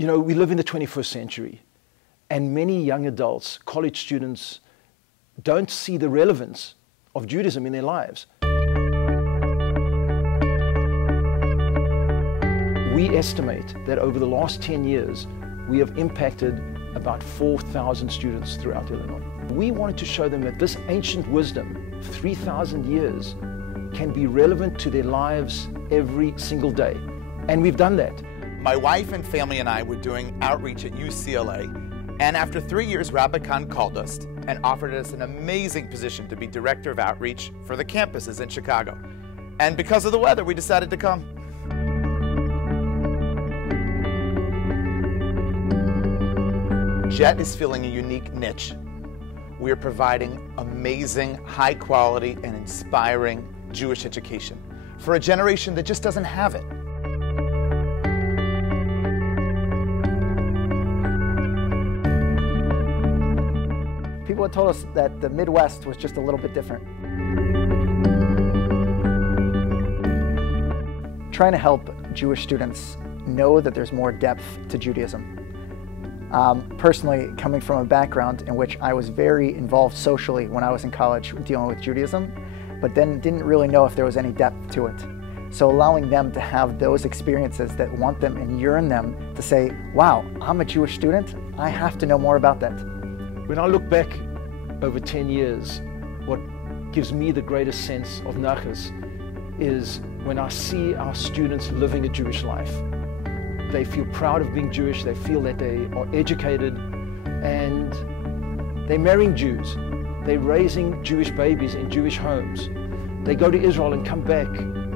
You know, we live in the 21st century, and many young adults, college students, don't see the relevance of Judaism in their lives. We estimate that over the last 10 years, we have impacted about 4,000 students throughout Illinois. We wanted to show them that this ancient wisdom, 3,000 years, can be relevant to their lives every single day. And we've done that. My wife and family and I were doing outreach at UCLA, and after 3 years, Rabbi Khan called us and offered us an amazing position to be director of outreach for the campuses in Chicago. And because of the weather, we decided to come. JET is filling a unique niche. We are providing amazing, high quality, and inspiring Jewish education for a generation that just doesn't have it. People had told us that the Midwest was just a little bit different. Trying to help Jewish students know that there's more depth to Judaism. Personally, coming from a background in which I was very involved socially when I was in college dealing with Judaism, but then didn't really know if there was any depth to it. So allowing them to have those experiences that want them and yearn them to say, wow, I'm a Jewish student, I have to know more about that. When I look back over 10 years, what gives me the greatest sense of nachas is when I see our students living a Jewish life. They feel proud of being Jewish, they feel that they are educated, and they're marrying Jews. They're raising Jewish babies in Jewish homes. They go to Israel and come back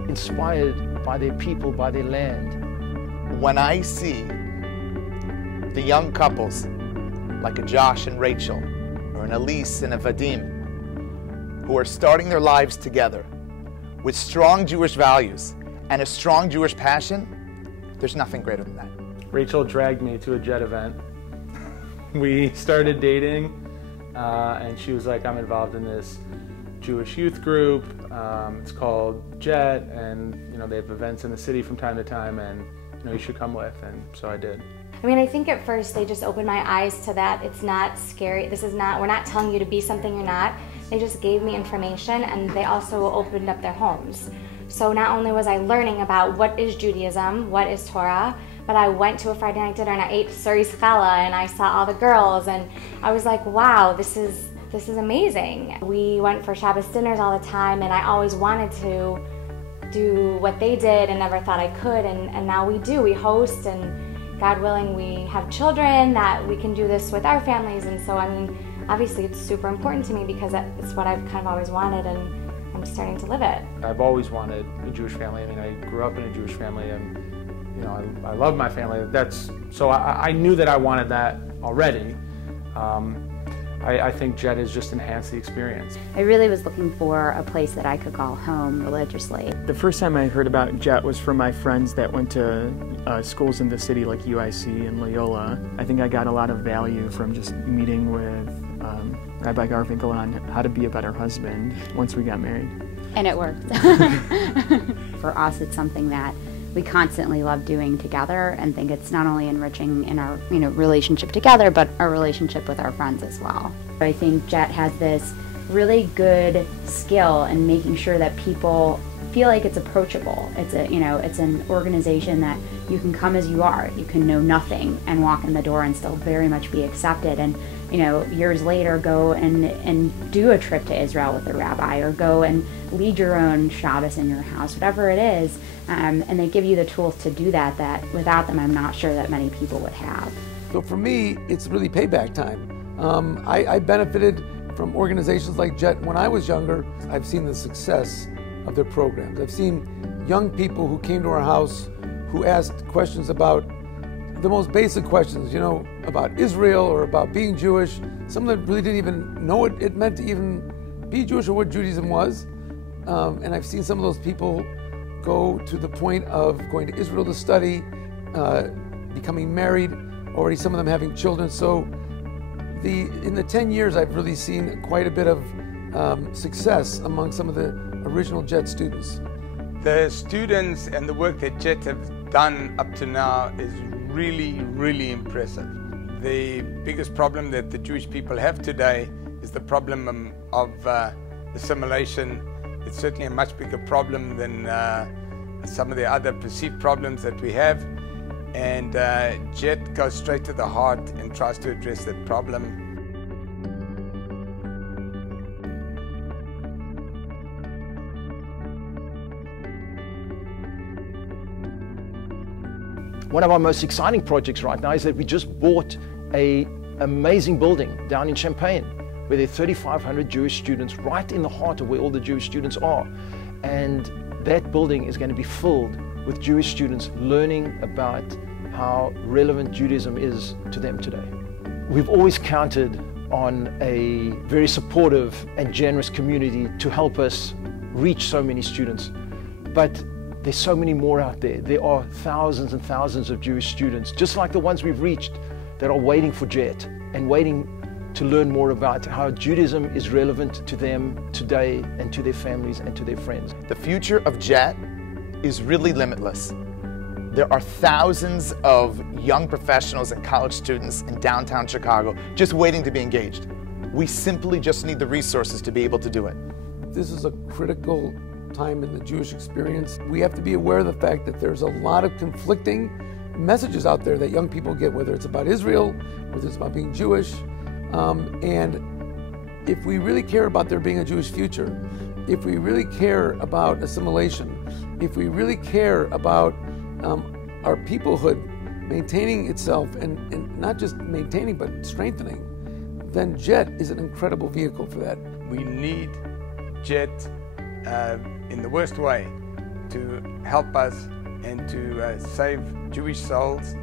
inspired by their people, by their land. When I see the young couples like a Josh and Rachel, or an Elise and a Vadim, who are starting their lives together with strong Jewish values and a strong Jewish passion, there's nothing greater than that. Rachel dragged me to a JET event. We started dating, and she was like, I'm involved in this Jewish youth group. It's called JET, and they have events in the city from time to time, and you should come with, and so I did. I mean, I think at first they just opened my eyes to that. It's not scary. We're not telling you to be something you're not. They just gave me information, and they also opened up their homes. So not only was I learning about what is Judaism, what is Torah, but I went to a Friday night dinner and I ate suri challah and I saw all the girls, and I was like, wow, this is amazing. We went for Shabbos dinners all the time, and I always wanted to do what they did and never thought I could, and now we do. We host, and God willing, we have children that we can do this with our families, and so, I mean, obviously it's super important to me because it's what I've kind of always wanted, and I'm starting to live it. I've always wanted a Jewish family. I mean, I grew up in a Jewish family, and I love my family. So I knew that I wanted that already. I think JET has just enhanced the experience. I really was looking for a place that I could call home religiously. The first time I heard about JET was from my friends that went to schools in the city like UIC and Loyola. I think I got a lot of value from just meeting with Rabbi Garfinkel on how to be a better husband once we got married. And it worked. For us, it's something that we constantly love doing together, and think it's not only enriching in our relationship together, but our relationship with our friends as well. I think JET has this really good skill in making sure that people feel like it's approachable. It's an organization that you can come as you are. You can know nothing and walk in the door and still very much be accepted, and years later go and do a trip to Israel with a rabbi, or go and lead your own Shabbos in your house, whatever it is, and they give you the tools to do that without them I'm not sure that many people would have. So for me, it's really payback time. I benefited from organizations like JET when I was younger. I've seen the success of their programs. I've seen young people who came to our house who asked questions about the most basic questions, about Israel or about being Jewish. Some of them really didn't even know what it meant to even be Jewish or what Judaism was. And I've seen some of those people go to the point of going to Israel to study, becoming married, already some of them having children. So in the 10 years, I've really seen quite a bit of success among some of the original JET students. The students and the work that JET have done up to now is really, really impressive. The biggest problem that the Jewish people have today is the problem of assimilation. It's certainly a much bigger problem than some of the other perceived problems that we have. And Jet goes straight to the heart and tries to address that problem. One of our most exciting projects right now is that we just bought an amazing building down in Champaign, where there are 3,500 Jewish students right in the heart of where all the Jewish students are. And that building is going to be filled with Jewish students learning about how relevant Judaism is to them today. We've always counted on a very supportive and generous community to help us reach so many students. But there's so many more out there. There are thousands and thousands of Jewish students, just like the ones we've reached, that are waiting for Jet and waiting to learn more about how Judaism is relevant to them today and to their families and to their friends. The future of Jet is really limitless. There are thousands of young professionals and college students in downtown Chicago just waiting to be engaged. We simply just need the resources to be able to do it. This is a critical time in the Jewish experience. We have to be aware of the fact that there's a lot of conflicting messages out there that young people get, whether it's about Israel, whether it's about being Jewish. And if we really care about there being a Jewish future, if we really care about assimilation, if we really care about our peoplehood maintaining itself and not just maintaining but strengthening, then Jet is an incredible vehicle for that. We need Jet in the worst way to help us and to save Jewish souls